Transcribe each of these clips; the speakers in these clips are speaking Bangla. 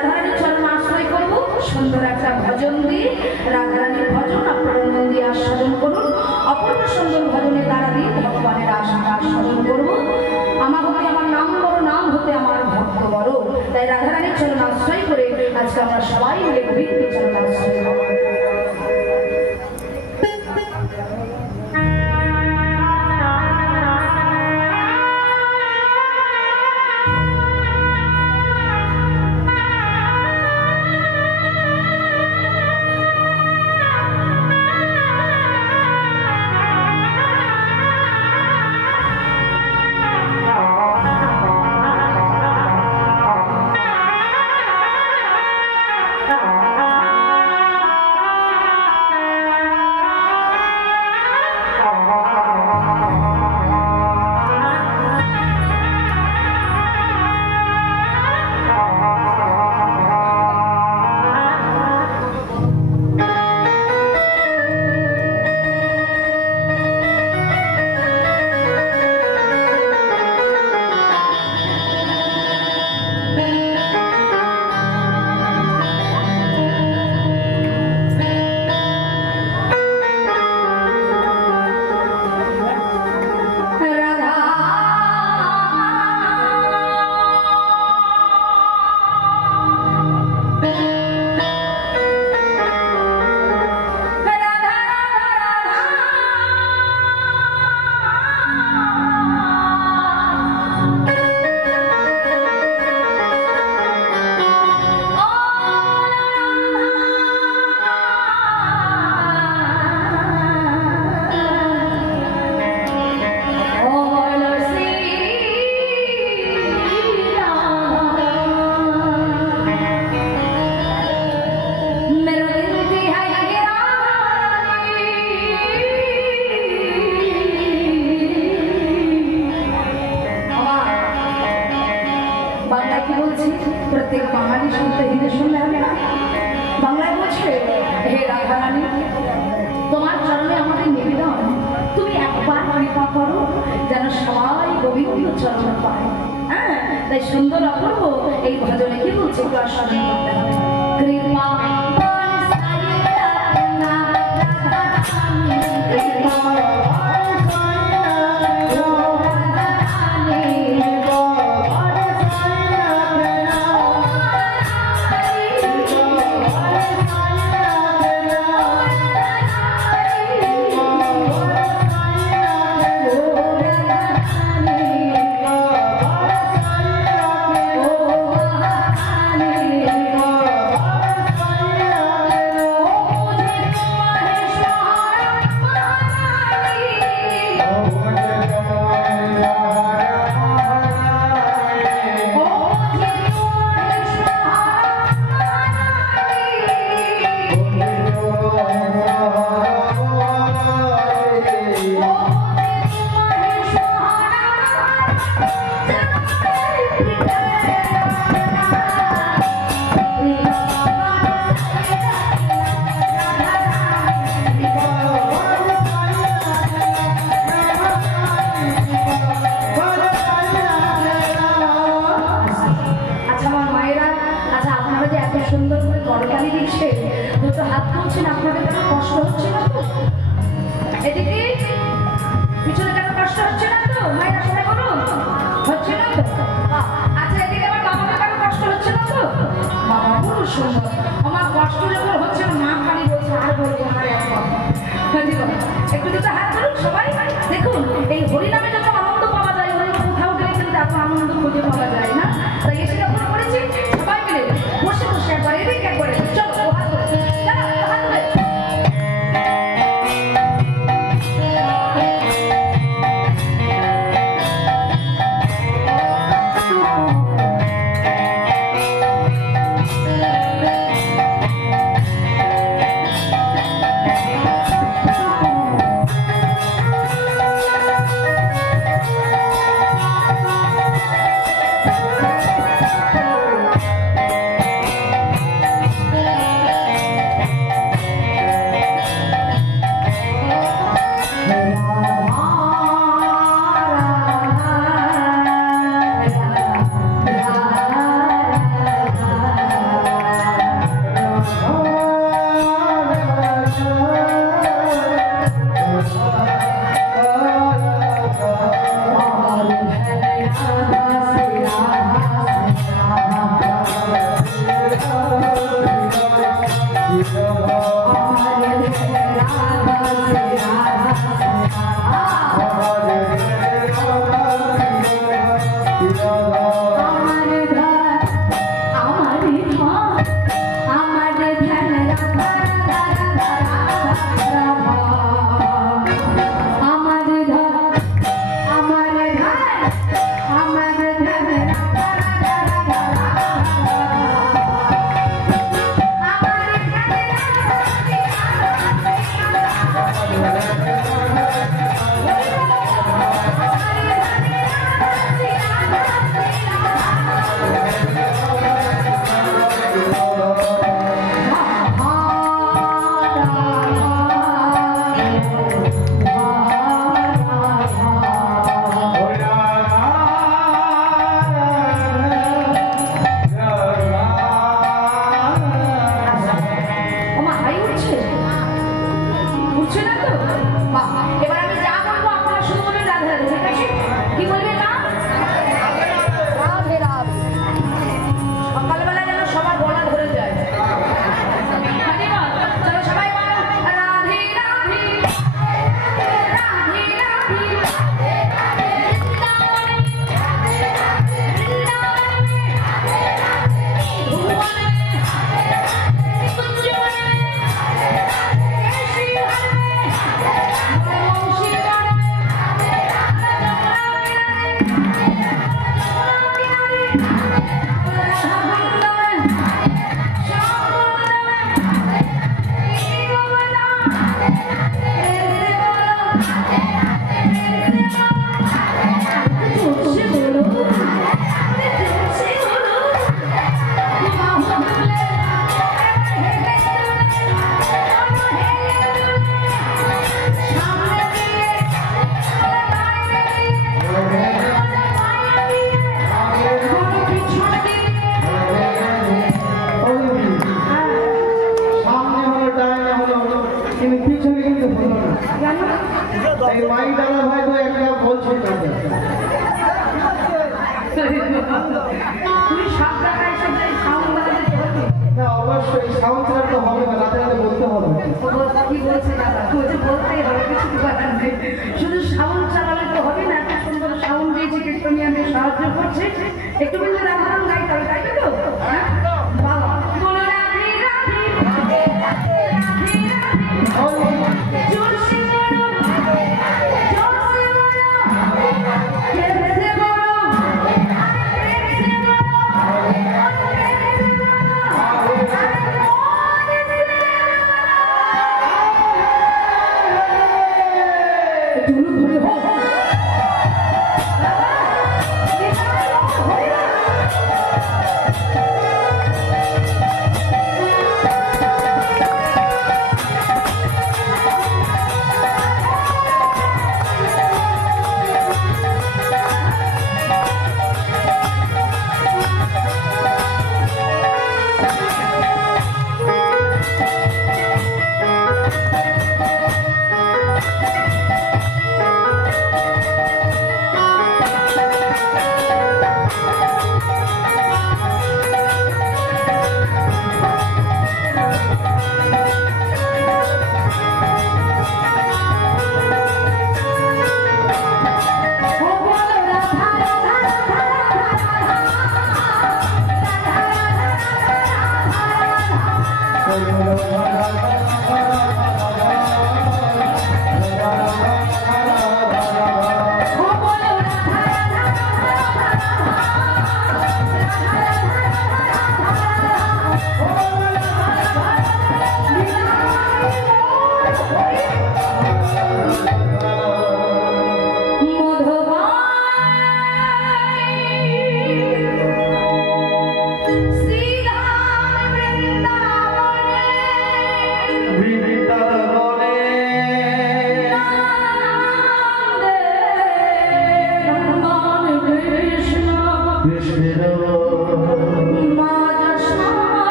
রাধারানীর চরণ আশ্রয় করবো, সুন্দর একটা ভজন দিয়ে রাধারানীর ভজন আপনারা মন দিয়ে আস্বাদন করুন। অপূর্ব সুন্দর ভজনে তারা দিয়ে ভগবানের আস্বাদন করবো। আমার হতে আমার নাম বড়, নাম হতে আমার ভক্ত বড়। তাই রাধারানীর চরণ আশ্রয় করে আজকে আমরা সবাই মিলে গোবিন্দের চরণ আশ্রয় করবো। প্রত্যেক বাঙালি শুনতে হিন্দে শুনলে হবে না, বাংলায় বলছে, হে রাধারানী তোমার চরণে আমাদের নিবেদন, তুমি একবার কৃপা করো যেন সবাই গোবিন্দ চরণ পায়। হ্যাঁ, তাই সুন্দর অপূর্ব এই ভজনে কি বলছে একটু আস্বাদন করতে হবে। কৃপা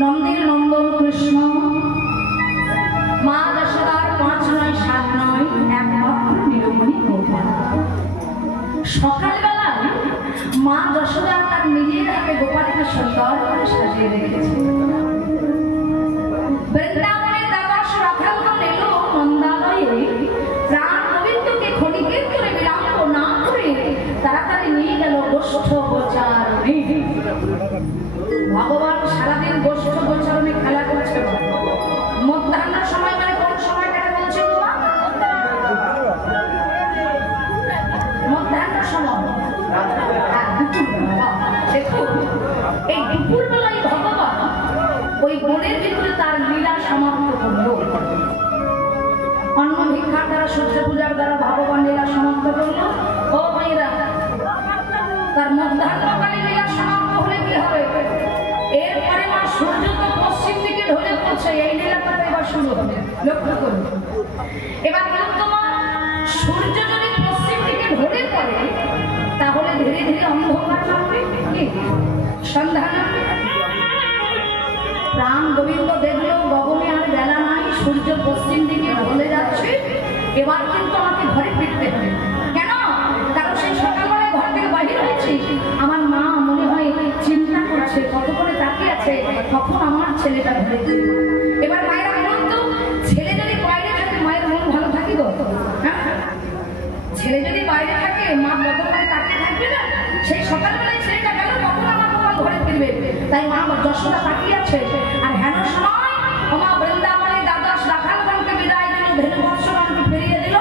নন্দের নন্দন কৃষ্ণ, মা যশোদার 5 নয় 7 নয় একমাত্র নীলমণি গোপাল। সকালবেলা মা যশোদা তার নিজের হাতে গোপালকে সুন্দর করে সাজিয়ে রেখেছে। বৃন্দাবনের দ্বাদশ রাখালগণ এলো নন্দালয়ে প্রাণ গোবিন্দকে ক্ষণিকের করে বিলম্ব না করে তাড়াতাড়ি নিয়ে গেল গোষ্ঠ গোচারণে। ভগবান সারাদিন গোষ্ঠ গোচারণে খেলা করছে। মধ্যাহ্ন সময় মানে কোন সময়টাকে বলছে বাবা? মধ্যাহ্ন সময়। দেখুন এই দুপুর বেলায় ভগবান ওই বনের ভিতরে তার লীলা সমাপ্ত করল। অন্ন ভিক্ষার দ্বারা সূর্য পূজার দ্বারা ভগবান লীলা সমাপ্ত করল। ও ভাইরা, তার মধ্যাহ্নকালে লীলা সমাপ্ত হলে কি হবে? এরপরে মা সূর্য তো পশ্চিম দিকে ঢলে পড়ছে, এই লীলাটা এবার শুরু হবে। লক্ষ্য করুন, এবার বলতো মা সূর্য যদি পশ্চিম দিকে ঢলে পড়ে তাহলে ধীরে ধীরে অন্ধকার নামবে, কি সন্ধ্যা নামবে। প্রাণ গোবিন্দ দেখলো গগনে আর বেলা নাই, সূর্য পশ্চিম দিকে ঢলে যাচ্ছে, এবার কিন্তু আমাকে ঘরে ফিরতে হবে। কেন? কারণ সেই সকালবেলায় ঘর থেকে বাহির হয়েছি, আমার মা মনে হয় চিন্তা করছে, কত করে তাকিয়ে আছে, কখন আমার ছেলেটা ঘরে ফিরবে। এবার মায়েরা বলুন তো, ছেলে যদি বাইরে থাকে মায়ের মন ভালো থাকে গো? হ্যাঁ, ছেলে যদি বাইরে থাকে মা কত করে তাকিয়ে থাকবে না? সেই সকালবেলায় ছেলেটা গেল, কখন আমার গোপাল ঘরে ফিরবে। তাই মা যশোদা তাকিয়ে আছে। আর হেন সময় মা বৃন্দাবনে দ্বাদশ রাখালগণকে বিদায় দিল, ধেনুবৎসগণকে ফিরিয়ে দিল,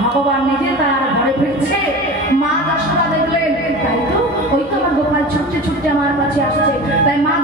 ভগবান নিজে তার ঘরে ফিরছে। মা যশোদা দেখলেন, তাই তো ওই তো আমার গোপাল ছুটতে ছুটতে আমার কাছে আসছে। তাই মা